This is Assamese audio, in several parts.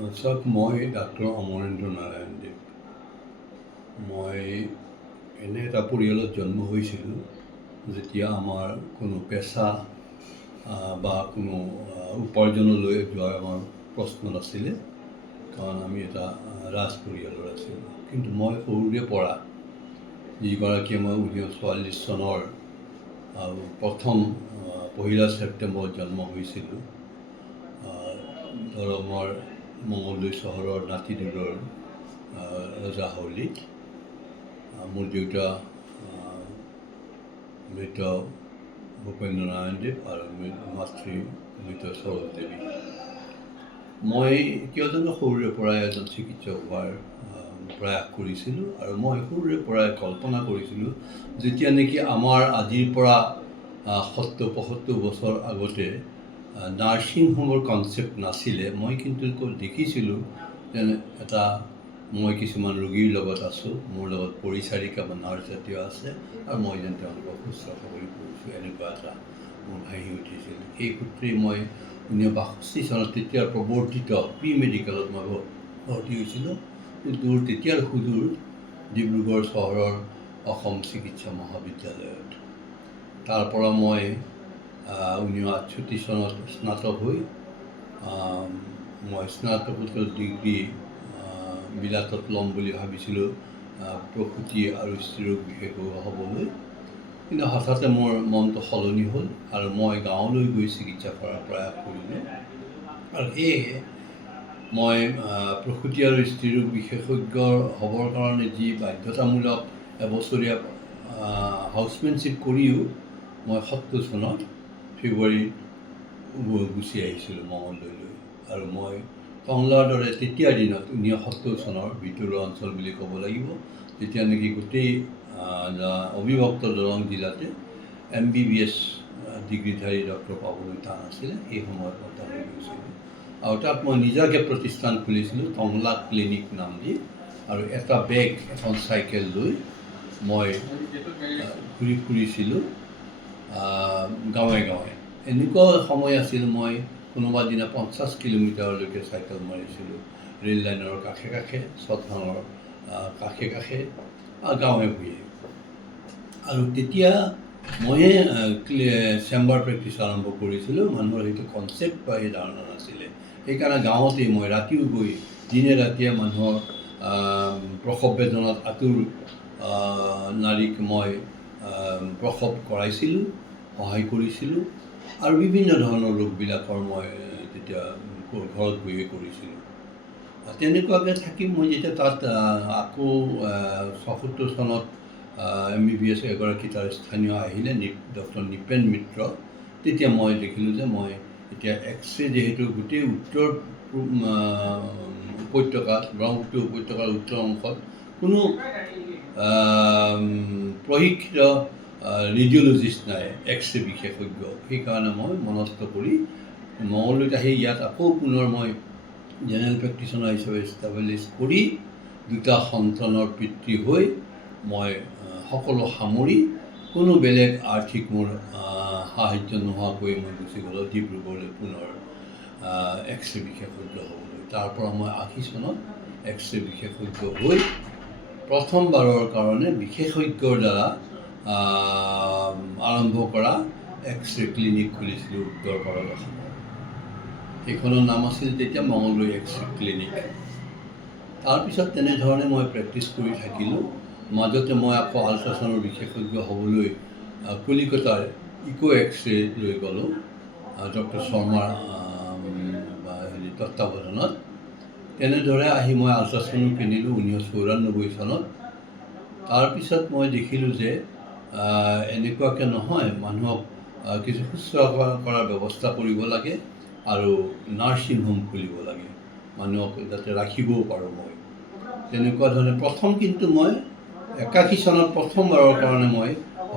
চাওক মই ডাক্তৰ অমৰেন্দ্ৰ নাৰায়ণ দেৱ। মই এনে এটা পৰিয়ালত জন্ম হৈছিলোঁ যেতিয়া আমাৰ কোনো পেচা বা কোনো উপাৰ্জনলৈ যোৱাৰ আমাৰ প্ৰশ্ন নাছিলে, কাৰণ আমি এটা ৰাজ পৰিয়ালৰ আছিলোঁ। কিন্তু মই সৰুৰে পৰা যিগৰাকীয়ে মই 1944 চনৰ প্ৰথম 1 ছেপ্টেম্বৰত জন্ম হৈছিলোঁ, দৰঙৰ মঙলদৈ চহৰৰ নাতিদূৰৰ ৰজা হাউলিত। মোৰ দেউতা মৃত ভূপেন্দ্ৰ নাৰায়ণ দেৱ আৰু মাতৃ মৃত সৰোজ দেৱী। মই কিয় জানো সৰুৰে পৰাই এজন চিকিৎসক হোৱাৰ প্ৰয়াস কৰিছিলোঁ, আৰু মই সৰুৰে পৰাই কল্পনা কৰিছিলোঁ যেতিয়া নেকি আমাৰ আজিৰ পৰা 70-75 বছৰ আগতে নাৰ্ছিং হোমৰ কনচেপ্ট নাছিলে, মই কিন্তু দেখিছিলোঁ যে মই কিছুমান ৰোগীৰ লগত আছোঁ, মোৰ লগত পৰিচাৰিকা বা নাৰ্ছ জাতীয় আছে, আৰু মই যেন তেওঁলোকক শুশ্ৰূষা কৰি কৰিছোঁ, এনেকুৱা এটা মোৰ ভাহি উঠিছিল। সেই সূত্ৰেই মই 1962 চনত তেতিয়াৰ প্ৰৱৰ্তিত প্ৰি মেডিকেলত মই ভৰ্তি হৈছিলোঁ, তেতিয়াৰ সুদূৰ ডিব্ৰুগড় চহৰৰ অসম চিকিৎসা মহাবিদ্যালয়ত। তাৰ পৰা মই 1968 চনত স্নাতক হৈ মই স্নাতকোত্তৰ ডিগ্ৰী বিলাতত ল'ম বুলি ভাবিছিলোঁ, প্ৰসূতি আৰু স্ত্ৰীৰোগ বিশেষজ্ঞ হ'বলৈ। কিন্তু হঠাতে মোৰ মনটো সলনি হ'ল আৰু মই গাঁৱলৈ গৈ চিকিৎসা কৰাৰ প্ৰয়াস কৰিলোঁ। আৰু সেয়েহে মই প্ৰসূতি আৰু স্ত্ৰীৰোগ বিশেষজ্ঞ হ'বৰ কাৰণে যি বাধ্যতামূলক এবছৰীয়া হাউচমেনশ্বিপ কৰিও মই 70 চনত ফেব্ৰুৱাৰীত গুচি আহিছিলোঁ মঙলদৈলৈ। আৰু মই টংলাৰ দৰে তেতিয়াৰ দিনত 1970 চনৰ ভিতৰুৱা অঞ্চল বুলি ক'ব লাগিব, যেতিয়া নেকি গোটেই অবিভক্ত দৰং জিলাতে MBBS ডিগ্ৰীধাৰী ডক্টৰ পাবলৈ টান আছিলে, সেই সময়ত মই তালৈ গৈছিলোঁ। আৰু তাত মই নিজাকৈ প্ৰতিষ্ঠান খুলিছিলোঁ, টংলা ক্লিনিক নাম দি, আৰু এটা বেগ এখন চাইকেল লৈ মই ঘূৰি ফুৰিছিলোঁ গাঁৱে গাঁৱে। এনেকুৱা সময় আছিল, মই কোনোবা দিনা 50 কিলোমিটাৰলৈকে চাইকেল মাৰিছিলোঁ, ৰেল লাইনৰ কাষে কাষে, চথানৰ কাষে কাষে, গাঁৱে ভূঞে। আৰু তেতিয়া ময়ে চেম্বাৰ প্ৰেক্টিছ আৰম্ভ কৰিছিলোঁ। মানুহৰ সেইটো কনচেপ্ট বা সেই ধাৰণা নাছিলে, সেইকাৰণে গাঁৱতেই মই ৰাতিও গৈ দিনে ৰাতিয়ে মানুহৰ প্ৰসৱ বেদনাত আতুৰ নাৰীক মই প্ৰসৱ কৰাইছিলোঁ, সহায় কৰিছিলোঁ, আৰু বিভিন্ন ধৰণৰ ৰোগবিলাকৰ মই তেতিয়া ঘৰত বহিয়ে কৰিছিলোঁ। তেনেকুৱাকৈ থাকি মই যেতিয়া তাত আকৌ 76 চনত MBBS এগৰাকী তাৰ স্থানীয় আহিলে, ডক্টৰ নিপেন মিত্ৰ, তেতিয়া মই দেখিলোঁ যে মই এতিয়া এক্সৰে যিহেতু গোটেই উত্তৰ উপত্যকাত, ব্ৰহ্মপুত্ৰ উপত্যকাৰ উত্তৰ অংশত কোনো প্ৰশিক্ষিত ৰেডিঅ'লজিষ্ট নাই, এক্সৰে বিশেষজ্ঞ। সেইকাৰণে মই মনস্থ কৰি মঙলদৈত আহি ইয়াত আকৌ পুনৰ মই জেনেৰেল প্ৰেক্টিচনাৰ হিচাপে এষ্টাব্লিছ কৰি 2টা সন্তানৰ পিতৃ হৈ মই সকলো সামৰি কোনো বেলেগ আৰ্থিক মোৰ সাহাৰ্য নোহোৱাকৈ মই গুচি গ'লোঁ ডিব্ৰুগড়লৈ পুনৰ এক্সৰে বিশেষজ্ঞ হ'বলৈ। তাৰ পৰা মই 80 চনত এক্সৰে বিশেষজ্ঞ হৈ প্ৰথমবাৰৰ কাৰণে বিশেষজ্ঞৰ দ্বাৰা আৰম্ভ কৰা এক্সৰে ক্লিনিক খুলিছিলোঁ উত্তৰ ভাৰত অসমত। সেইখনৰ নাম আছিল তেতিয়া মঙলদৈ এক্সৰে ক্লিনিক। তাৰপিছত তেনেধৰণে মই প্ৰেক্টিছ কৰি থাকিলোঁ। মাজতে মই আকৌ আল্ট্ৰাচাউণ্ডৰ বিশেষজ্ঞ হ'বলৈ কলিকতাৰ ইকো এক্সৰে লৈ গ'লোঁ, ডক্টৰ শৰ্মাৰ তত্বাৱধানত। তেনেদৰে আহি মই আল্ট্ৰাচাউণ্ড কিনিলোঁ 1994 চনত। তাৰপিছত মই দেখিলোঁ যে এনেকুৱাকৈ নহয়, মানুহক কিছু শুশ্ৰূষা কৰাৰ ব্যৱস্থা কৰিব লাগে, আৰু নাৰ্ছিং হোম খুলিব লাগে, মানুহক যাতে ৰাখিবও পাৰোঁ মই। তেনেকুৱা ধৰণে কিন্তু মই 81 চনত প্ৰথমবাৰৰ কাৰণে মই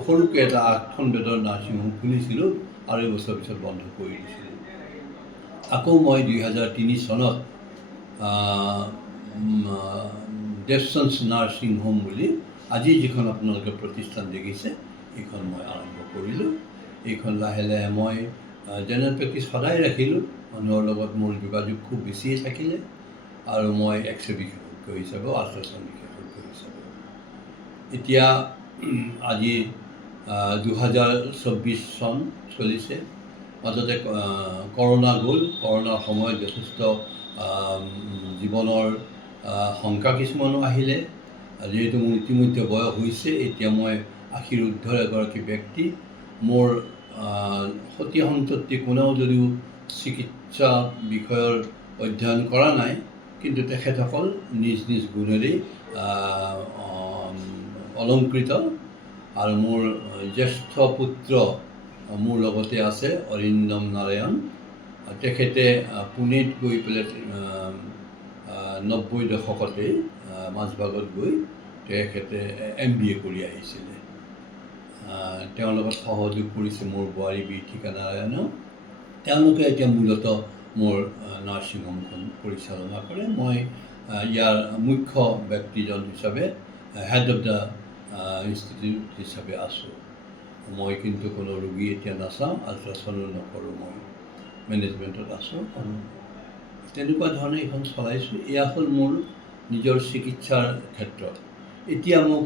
সৰুকৈ এটা 8খন বেডৰ নাৰ্ছিং হোম খুলিছিলোঁ, আৰু এবছৰ পিছত বন্ধ কৰি দিছিলোঁ। আকৌ মই 2003 চনত ডেভছন্স নাৰ্ছিং হোম বুলি আজি যিখন আপোনালোকে প্ৰতিষ্ঠান দেখিছে, এইখন মই আৰম্ভ কৰিলোঁ। এইখন লাহে লাহে মই জেনেৰেল প্ৰেক্টিছ সদায় ৰাখিলোঁ, মানুহৰ লগত মোৰ যোগাযোগ খুব বেছিয়ে থাকিলে, আৰু মই এক্স-ৰে বিশেষজ্ঞ হিচাপেও আল্ট্ৰাচাউণ্ড বিশেষজ্ঞ হিচাপে এতিয়া আজি 2024 চন চলিছে মাজতে কৰোণা গ'ল কৰোণাৰ সময়ত যথেষ্ট জীৱনৰ শংকা কিছুমানো আহিলে যিহেতু মোৰ ইতিমধ্যে বয়স হৈছে এতিয়া মই 80ৰ ঊৰ্ধ্বৰ এগৰাকী ব্যক্তি মোৰ সতি সন্ততি কোনেও যদিও চিকিৎসা বিষয়ৰ অধ্যয়ন কৰা নাই কিন্তু তেখেতসকল নিজ নিজ গুণেৰে অলংকৃত আৰু মোৰ জ্যেষ্ঠ পুত্ৰ মোৰ লগতে আছে অৰিন্দম নাৰায়ণ তেখেতে পুনেত গৈ পেলাই 90 দশকতে মাজভাগত গৈ তেখেতে MBA কৰি আহিছিলে তেওঁৰ লগত সহযোগ কৰিছে মোৰ বোৱাৰী বীথিকা নাৰায়ণেও তেওঁলোকে এতিয়া মূলতঃ মোৰ নাৰ্ছিং হোমখন পৰিচালনা কৰে মই ইয়াৰ মুখ্য ব্যক্তিজন হিচাপে হেড অফ দ্য ইনষ্টিটিউট হিচাপে আছোঁ মই কিন্তু কোনো ৰোগী এতিয়া নাচাওঁ আল্ট্ৰাচাউণ্ডো নকৰোঁ মই মেনেজমেণ্টত আছোঁ আৰু তেনেকুৱা ধৰণে এইখন চলাইছোঁ এয়া হ'ল মোৰ নিজৰ চিকিৎসাৰ ক্ষেত্ৰত এতিয়া মোক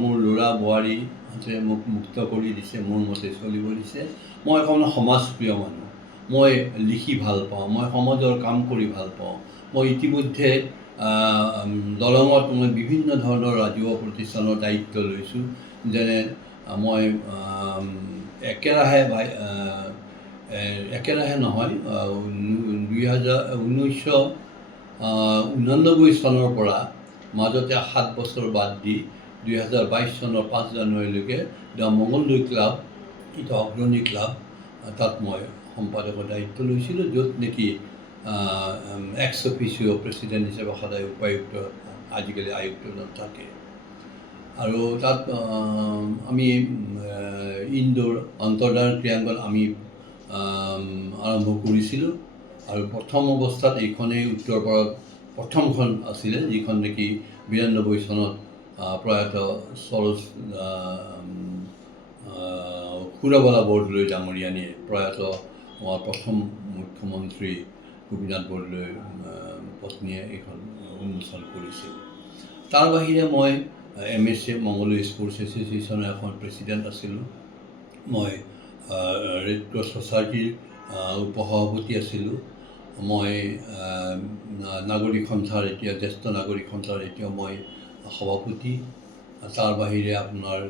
মোৰ ল'ৰা বোৱাৰীহঁতে মোক মুক্ত কৰি দিছে মোৰ মতে চলিব দিছে মই অকণমান সমাজপ্ৰিয় মানুহ মই লিখি ভাল পাওঁ মই সমাজৰ কাম কৰি ভাল পাওঁ মই ইতিমধ্যে দলঙত মই বিভিন্ন ধৰণৰ ৰাজহুৱা প্ৰতিষ্ঠানৰ দায়িত্ব লৈছোঁ যেনে মই একেৰাহে নহয় 1999 চনৰ পৰা মাজতে 7 বছৰ বাদ দি 2022 চনৰ 5 জানুৱাৰীলৈকে দ্য মংগলদৈ ক্লাব এটা অগ্ৰণী ক্লাব তাত মই সম্পাদকৰ দায়িত্ব লৈছিলোঁ য'ত নেকি এক্স অফিচিঅ প্ৰেচিডেণ্ট হিচাপে সদায় উপায়ুক্ত আজিকালি আয়ুক্তজন থাকে আৰু তাত আমি ইনডোৰ অন্তৰ্ধান ক্ৰীড়াংগন আমি আৰম্ভ কৰিছিলোঁ আৰু প্ৰথম অৱস্থাত এইখনেই উত্তৰপাৰত প্ৰথমখন আছিলে যিখন নেকি 92 চনত প্ৰয়াত সৰোজ সুৰাবালা বৰদলৈ ডাঙৰীয়ানীয়ে প্ৰয়াত আমাৰ প্ৰথম মুখ্যমন্ত্ৰী গোপীনাথ বৰদলৈৰ পত্নীয়ে এইখন উন্মোচন কৰিছিল তাৰ বাহিৰে মই MSA মংগলদৈ স্পৰ্টছ এছ'চিয়েশ্যনৰ এখন প্ৰেচিডেণ্ট আছিলোঁ মই ৰেড ক্ৰছ ছ'চাইটিৰ উপসভাপতি আছিলোঁ মই নাগৰিক সন্থাৰ এতিয়া জ্যেষ্ঠ নাগৰিক সন্থাৰ এতিয়া মই সভাপতি তাৰ বাহিৰে আপোনাৰ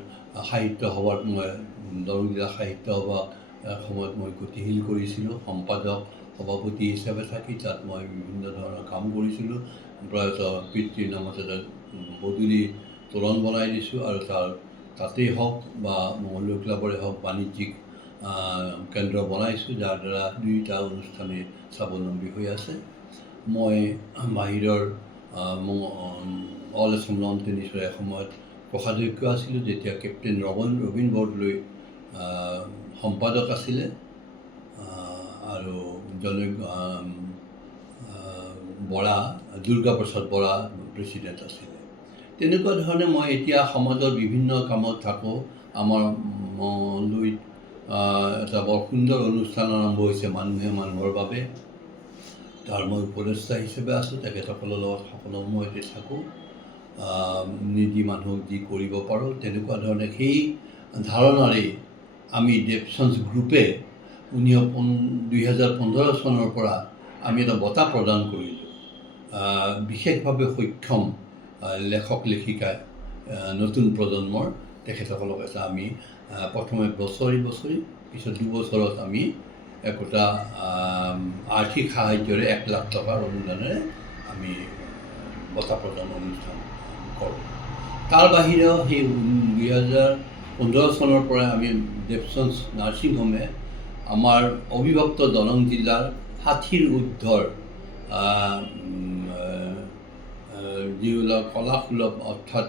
সাহিত্য সভাত মই দৰং জিলা সাহিত্য সভা সময়ত মই গতিশীল কৰিছিলোঁ সম্পাদক সভাপতি হিচাপে থাকি তাত মই বিভিন্ন ধৰণৰ কাম কৰিছিলোঁ প্ৰয়াত পিতৃৰ নামত এটা বদলি তোৰণ বনাই দিছোঁ আৰু তাতেই হওক বা মংগলদৈ ক্লাবৰে হওক বাণিজ্যিক কেন্দ্ৰ বনাইছোঁ যাৰ দ্বাৰা দুয়োটা অনুষ্ঠানে স্বাৱলম্বী হৈ আছে মই বাহিৰৰ অল আছাম লন টেনিছৰ এসময়ত কোষাধ্যক্ষ আছিলোঁ যেতিয়া কেপ্টেইন ৰবীন বৰদলৈ সম্পাদক আছিলে আৰু বৰা দুৰ্গা প্ৰসাদ বৰা প্ৰেচিডেণ্ট আছিলে তেনেকুৱা ধৰণে মই এতিয়া সমাজৰ বিভিন্ন কামত থাকোঁ আমাৰ মংগলদৈত এটা বৰ সুন্দৰ অনুষ্ঠান আৰম্ভ হৈছে মানুহে মানুহৰ বাবে তাৰ মই উপদেষ্টা হিচাপে আছোঁ তেখেতসকলৰ লগত সকলো সময়তে থাকোঁ নিজি মানুহক যি কৰিব পাৰোঁ তেনেকুৱা ধৰণে সেই ধাৰণাৰেই আমি দেৱচন্স গ্ৰুপে 2015 চনৰ পৰা আমি এটা বঁটা প্ৰদান কৰিলোঁ বিশেষভাৱে সক্ষম লেখক লেখিকা নতুন প্ৰজন্মৰ তেখেতসকলক এটা আমি প্ৰথমে বছৰি পিছত 2 বছৰত আমি একোটা আৰ্থিক সাহায্যৰে 1 লাখ টকাৰ অনুদানেৰে আমি বঁটা প্ৰদান অনুষ্ঠান কৰোঁ তাৰ বাহিৰেও সেই 2015 চনৰ পৰা আমি দেৱচন্স নাৰ্ছিং হোমে আমাৰ অবিভক্ত দৰং জিলাৰ 60ৰ ঊৰ্ধ্বৰ যিবিলাক কলাসুলভ অৰ্থাৎ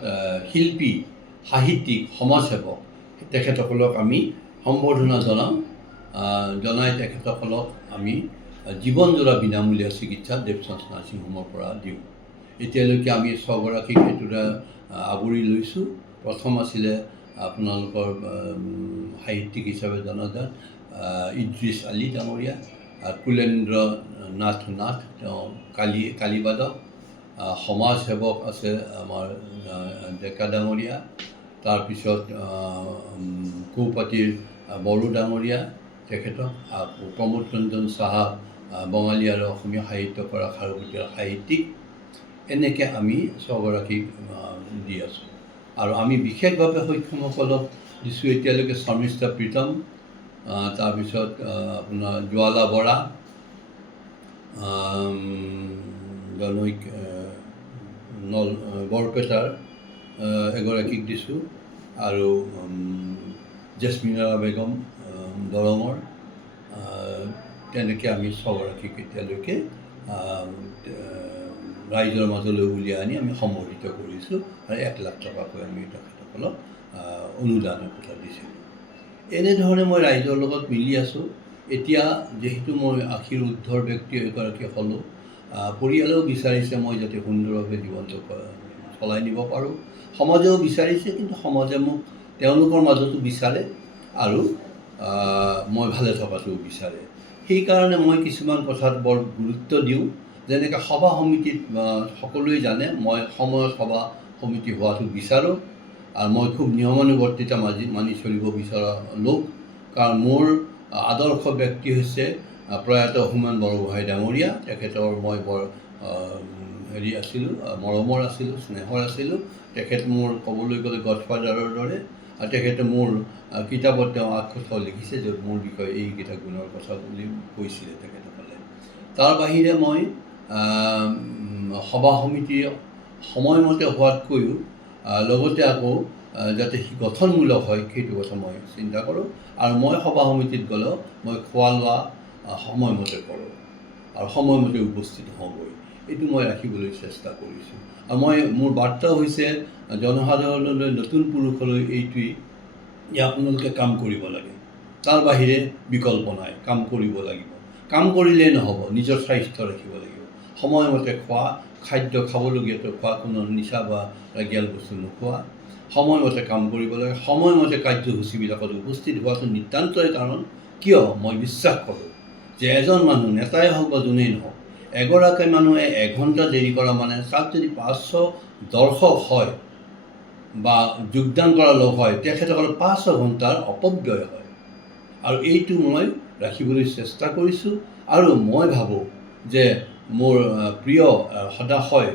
শিল্পী সাহিত্যিক সমাজসেৱক তেখেতসকলক আমি সম্বৰ্ধনা জনাই তেখেতসকলক আমি জীৱনজোৰা বিনামূলীয়া চিকিৎসা দেৱচন্স নাৰ্ছিং হোমৰ পৰা দিওঁ এতিয়ালৈকে আমি 6 গৰাকীক এইটোৰে আগুৰি লৈছোঁ প্ৰথম আছিলে আপোনালোকৰ সাহিত্যিক হিচাপে জনাজাত ইদ্ৰিছ আলী ডাঙৰীয়া কুলেন্দ্ৰ নাথ তেওঁ কালীবাদক সমাজসেৱক আছে আমাৰ ডেকা ডাঙৰীয়া, তাৰপিছত কৌপাতিৰ বড়ো ডাঙৰীয়া তেখেতক, প্ৰমোদ ৰঞ্জন চাহা বঙালী আৰু অসমীয়া সাহিত্য কৰা খাৰুপতীয়া সাহিত্যিক, এনেকৈ আমি ছগৰাকীক দি আছোঁ। আৰু আমি বিশেষভাৱে সক্ষমসকলক দিছোঁ এতিয়ালৈকে শৰ্মিষ্ঠা প্ৰীতম, তাৰপিছত আপোনাৰ জ্বালা বৰা, জনৈক বৰপেটাৰ এগৰাকীক দিছোঁ, আৰু জেছমিনা বেগম দৰঙৰ, তেনেকৈ আমি ছগৰাকীক এতিয়ালৈকে ৰাইজৰ মাজলৈ উলিয়াই আনি আমি সম্বৰ্ধিত কৰিছোঁ, আৰু 1 লাখ টকাকৈ আমি তেখেতসকলক অনুদানৰ কথা দিছিলোঁ। এনেধৰণে মই ৰাইজৰ লগত মিলি আছোঁ। এতিয়া যিহেতু মই 80ৰ ঊৰ্ধৰ ব্যক্তি এগৰাকী হ'লোঁ, পৰিয়ালেও বিচাৰিছে মই যাতে সুন্দৰভাৱে জীৱনটো চলাই নিব পাৰোঁ, সমাজেও বিচাৰিছে, কিন্তু সমাজে মোক তেওঁলোকৰ মাজতো বিচাৰে আৰু মই ভালে থকাটোও বিচাৰে। সেইকাৰণে মই কিছুমান কথাত বৰ গুৰুত্ব দিওঁ। যেনেকৈ সভা সমিতিত সকলোৱে জানে মই সময়ত সভা সমিতি হোৱাটো বিচাৰোঁ, আৰু মই খুব নিয়মানুৱৰ্তিতা মানি চলিব বিচৰা লোক। কাৰণ মোৰ আদৰ্শ ব্যক্তি হৈছে প্ৰয়াত হোমেন বৰগোহাঁই ডাঙৰীয়া। তেখেতৰ মই বৰ আছিলোঁ, মৰমৰ আছিলোঁ, স্নেহৰ আছিলোঁ। তেখেত মোৰ ক'বলৈ গ'লে গডফাদাৰৰ দৰে, আৰু তেখেতে মোৰ কিতাপত তেওঁ 8 কথাও লিখিছে, য'ত মোৰ বিষয়ে এইকেইটা গুণৰ কথা বুলি কৈছিলে তেখেতসকলে। তাৰ বাহিৰে মই সভা সমিতি সময়মতে হোৱাতকৈও লগতে আকৌ যাতে গঠনমূলক হয় সেইটো কথা মই চিন্তা কৰোঁ। আৰু মই সভা সমিতিত গ'লেও মই খোৱা লোৱা সময়মতে কৰোঁ আৰু সময়মতে উপস্থিত হওঁগৈ, এইটো মই ৰাখিবলৈ চেষ্টা কৰিছোঁ। আৰু মোৰ বাৰ্তা হৈছে জনসাধাৰণলৈ, নতুন পুৰুষলৈ এইটোৱেই যে আপোনালোকে কাম কৰিব লাগে, তাৰ বাহিৰে বিকল্প নাই। কাম কৰিব লাগিব, কাম কৰিলেই নহ'ব, নিজৰ স্বাস্থ্য ৰাখিব লাগিব, সময়মতে খোৱা, খাদ্য খাবলগীয়াটো খোৱা, কোনো নিচা বা ৰাগিয়াল বস্তু নোখোৱা, সময়মতে কাম কৰিব লাগে, সময়মতে কাৰ্যসূচীবিলাকত উপস্থিত হোৱাটো নিতান্তই কাৰণ। কিয় মই বিশ্বাস কৰোঁ যে এজন মানুহ, নেতাই হওক বা যোনেই নহওক, এগৰাকী মানুহে 1 ঘণ্টা দেৰি কৰা মানে তাত যদি 500 দৰ্শক হয় বা যোগদান কৰা লোক হয়, তেখেতসকলৰ 500 ঘণ্টাৰ অপব্যয় হয়। আৰু এইটো মই ৰাখিবলৈ চেষ্টা কৰিছোঁ। আৰু মই ভাবোঁ যে মোৰ প্ৰিয় সদাশয়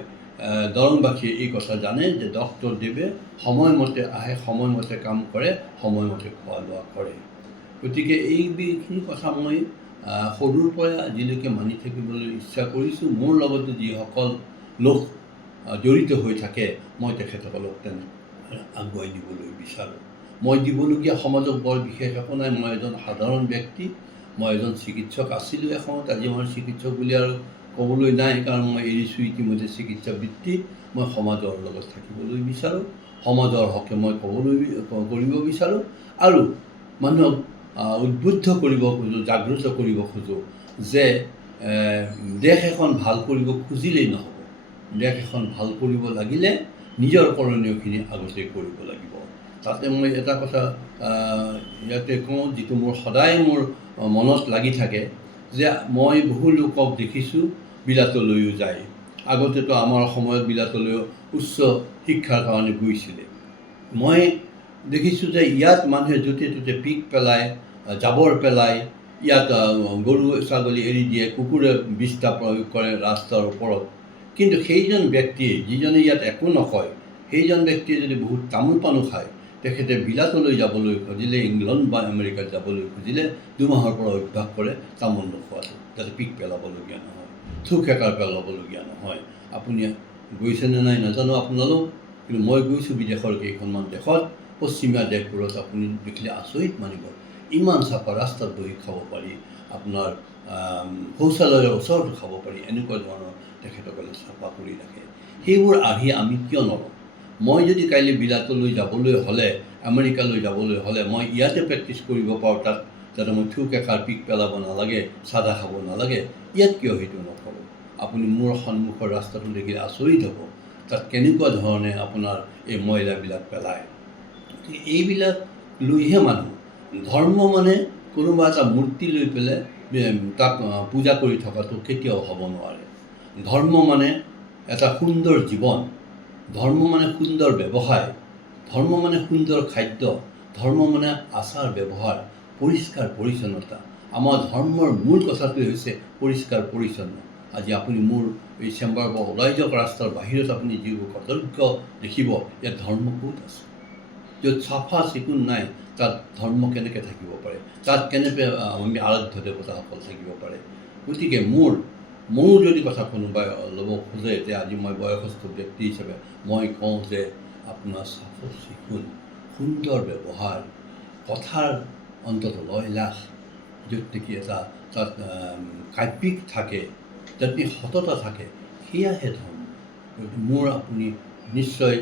দৰংবাসীয়ে এই কথা জানে যে ডক্টৰ দেৱে সময়মতে আহে, সময়মতে কাম কৰে, সময়মতে খোৱা লোৱা কৰে। গতিকে এইখিনি কথা মই সৰুৰ পৰা আজিলৈকে মানি থাকিবলৈ ইচ্ছা কৰিছোঁ। মোৰ লগতে যিসকল লোক জড়িত হৈ থাকে, মই তেখেতসকলক তেনে আগুৱাই নিবলৈ বিচাৰোঁ। মই দিবলগীয়া সমাজক বৰ বিশেষ একো নাই। মই এজন সাধাৰণ ব্যক্তি, মই এজন চিকিৎসক আছিলোঁ এসময়ত, আজি মই চিকিৎসক বুলি আৰু ক'বলৈ নাই, কাৰণ মই এৰিছোঁ ইতিমধ্যে চিকিৎসা বৃত্তি। মই সমাজৰ লগত থাকিবলৈ বিচাৰোঁ, সমাজৰ হকে মই কৰিব বিচাৰোঁ, আৰু মানুহক উদ্বুদ্ধ কৰিব খোজোঁ, জাগ্ৰত কৰিব খোজোঁ যে দেশ এখন ভাল কৰিব খুজিলেই নহ'ব, দেশ এখন ভাল কৰিব লাগিলে নিজৰ কৰণীয়খিনি আগতে কৰিব লাগিব। তাতে মই এটা কথা ইয়াতে কওঁ, যিটো মোৰ সদায় মোৰ মনত লাগি থাকে, যে মই বহু লোকক দেখিছোঁ বিলাতলৈও যায়। আগতেতো আমাৰ সময়ত বিলাতলৈও উচ্চ শিক্ষাৰ কাৰণে গৈছিলে। মই দেখিছোঁ যে ইয়াত মানুহে য'তে ত'তে পিক পেলায়, জাবৰ পেলায়, ইয়াত গৰু ছাগলী এৰি দিয়ে, কুকুৰে বিষ্ঠা প্ৰয়োগ কৰে ৰাস্তাৰ ওপৰত। কিন্তু সেইজন ব্যক্তিয়ে, যিজনে ইয়াত একো নকয়, সেইজন ব্যক্তিয়ে যদি বহুত তামোল পানো খায়, তেখেতে বিলাতলৈ যাবলৈ খুজিলে, ইংলেণ্ড বা আমেৰিকাত যাবলৈ খুজিলে 2 মাহৰ পৰা অভ্যাস কৰে তামোল নোখোৱাটো, যাতে পিক পেলাবলগীয়া নহয়, থুকেকাৰ পেলাবলগীয়া নহয়। আপুনি গৈছেনে নাই নাজানো আপোনালোক, কিন্তু মই গৈছোঁ বিদেশৰ কেইখনমান দেশত। পশ্চিমীয়া দেশবোৰত আপুনি দেখিলে আচৰিত মানিব, ইমান চাফা, ৰাস্তাত বহি খাব পাৰি, আপোনাৰ শৌচালয়ৰ ওচৰতো খাব পাৰি, এনেকুৱা ধৰণৰ তেখেতসকলে চাফা কৰি ৰাখে। সেইবোৰ আহি আমি কিয় নলওঁ? মই যদি কাইলৈ বিলাতলৈ যাবলৈ হ'লে, আমেৰিকালৈ যাবলৈ হ'লে, মই ইয়াতে প্ৰেক্টিছ কৰিব পাৰোঁ, তাত যাতে মই থুকেকাৰ পিক পেলাব নালাগে, চাদা খাব নালাগে, ইয়াত কিয় সেইটো নকৰোঁ? আপুনি মোৰ সন্মুখৰ ৰাস্তাটো দেখিলে আচৰিত হ'ব, তাত কেনেকুৱা ধৰণে আপোনাৰ এই ময়লাবিলাক পেলায়। এইবিলাক লৈহে মানুহ। ধৰ্ম মানে কোনোবা এটা মূৰ্তি লৈ পেলাই তাক পূজা কৰি থকাটো কেতিয়াও হ'ব নোৱাৰে। ধৰ্ম মানে এটা সুন্দৰ জীৱন, ধৰ্ম মানে সুন্দৰ ব্যৱসায়, ধৰ্ম মানে সুন্দৰ খাদ্য, ধৰ্ম মানে আচাৰ ব্যৱহাৰ, পৰিষ্কাৰ পৰিচ্ছন্নতা। আমাৰ ধৰ্মৰ মূল কথাটোৱে হৈছে পৰিষ্কাৰ পৰিচ্ছন্ন। আজি আপুনি মোৰ এই চেম্বাৰৰ পৰা ওলাই যাওক, ৰাস্তাৰ বাহিৰত আপুনি যিবোৰ কৰ্তব্য দেখিব, ইয়াত ধৰ্ম ক'ত আছে? য'ত চাফা চিকুণ নাই, তাত ধৰ্ম কেনেকৈ থাকিব পাৰে? তাত কেনেকৈ আমি আৰাধ্য দেৱতাসকল থাকিব পাৰে? গতিকে মোৰো যদি কথা কোনোবাই ল'ব খোজে যে আজি মই বয়সস্থ ব্যক্তি হিচাপে মই কওঁ যে আপোনাৰ চাফা চিকুণ, সুন্দৰ ব্যৱহাৰ, কথাৰ অন্তত লয়লাস, য'ত নেকি এটা তাত কাব্যিক থাকে, য'ত নেকি সততা থাকে, সেয়াহে ধৰ্ম। গতিকে মোৰ আপুনি নিশ্চয়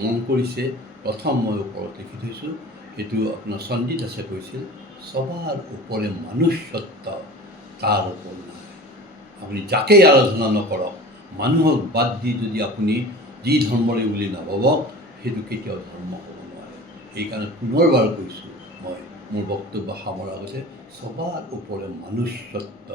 মন কৰিছে, প্ৰথম মই ওপৰত লিখি থৈছোঁ, এইটো আপোনাৰ চণ্ডী দাসে কৈছিল, সবাৰ ওপৰে মনুষ্যত্ব, তাৰ ওপৰ নাই। আপুনি যাকেই আৰাধনা নকৰক, মানুহক বাদ দি যদি আপুনি যি ধৰ্মৰে বুলি নাভাবক, সেইটো কেতিয়াও ধৰ্ম হ'ব নোৱাৰে। সেইকাৰণে পুনৰবাৰ কৈছোঁ মই মোৰ বক্তব্য সামৰাৰ আগতে, সবাৰ ওপৰে মনুষ্যত্ব,